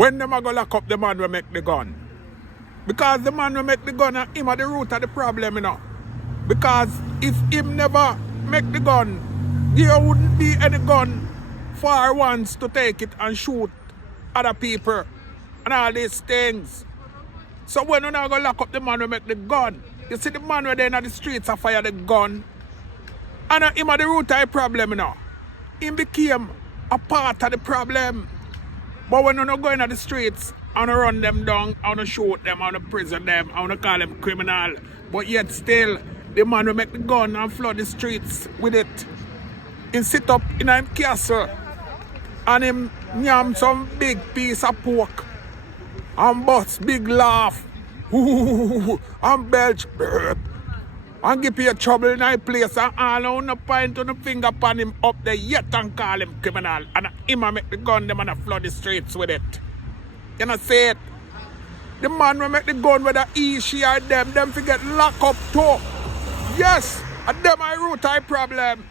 When them a go lock up the man will make the gun. Because the man will make the gun and him are the root of the problem, you know. Because if him never make the gun, there wouldn't be any gun for ones to take it and shoot other people and all these things. So when you now go lock up the man who make the gun, you see the man who there in the streets and fire the gun, and him are the root of the problem, you know. Him became a part of the problem. But when you not go in the streets, I want to run them down, I want to shoot them, I want to prison them, I want to call them criminal. But yet still, the man will make the gun and flood the streets with it. He sit up in a castle and him yam some big piece of pork and bust big laugh and belch and give you trouble in a place and all on the point on the finger upon him up there yet and call him criminal and him a make the gun them and flood the streets with it. You know say it? The man will make the gun whether he, she or them forget lock up too. Yes, and them are root of problem.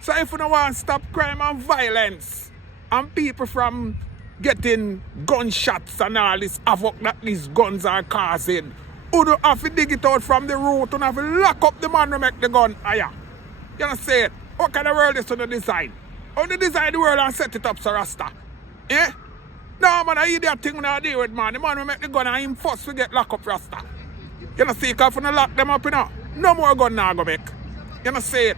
So if you don't want to stop crime and violence and people from getting gunshots and all this havoc that these guns are causing, you don't have to dig it out from the root and have to lock up the man to make the gun higher. You know say it? What kind of world is to the design? How do design the world and set it up, Sir Rasta? Eh? No man, I idiot thing when I deal with man. The man will make the gun and him first will get locked up, Rasta. You know see, because if you lock them up, you know, no more gun now go make. You know say it?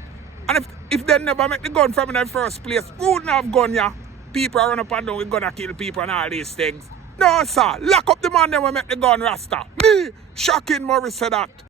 And if they never make the gun from in the first place, who wouldn't have gun ya? People run up and down with gun and kill people and all these things. No sir, lock up the man that will make the gun, Rasta. Me, Shocking Morris said that.